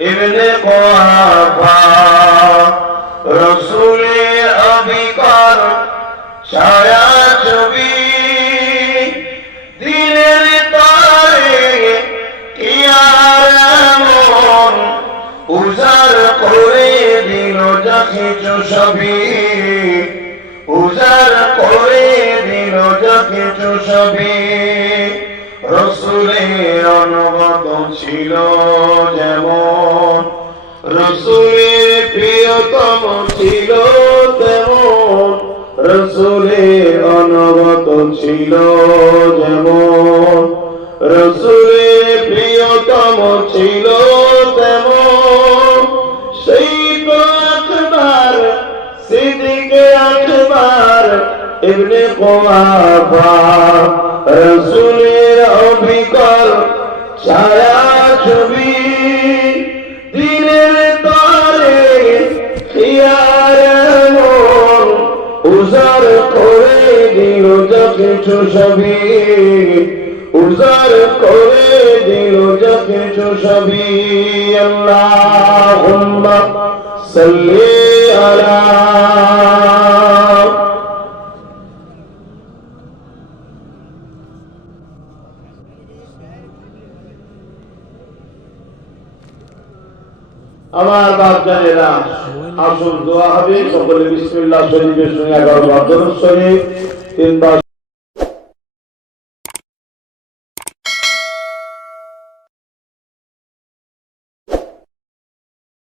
ইবনে কুয়াফা রসুলের অবিকর ছায়া ছবি দিনের তারে কি আর এমন উজার করে দিল যা কিছু সবই উজার করে দিল যা কিছু ছিল যেমন, রসুলের প্রিয়তম ছিল তেমন, রসুলের অনুগত ছিল যেমন, রসুলের প্রিয়তম ছিল তেমন। সেই তো একবার সিদ্দিকে আকবার ইবনে কুয়াফা রসুলের অবিকল ছায়া উজার করে দিল যা কিছু সবই। উজার করে দিল যা কিছু সবই। আল্লাহ সাল্লি আলা আমার বাপ জানেরা আসুন দোয়া হবে সকলে বিসমিল্লাহ শরীফের সঙ্গে এগারো শরীফ তিনবার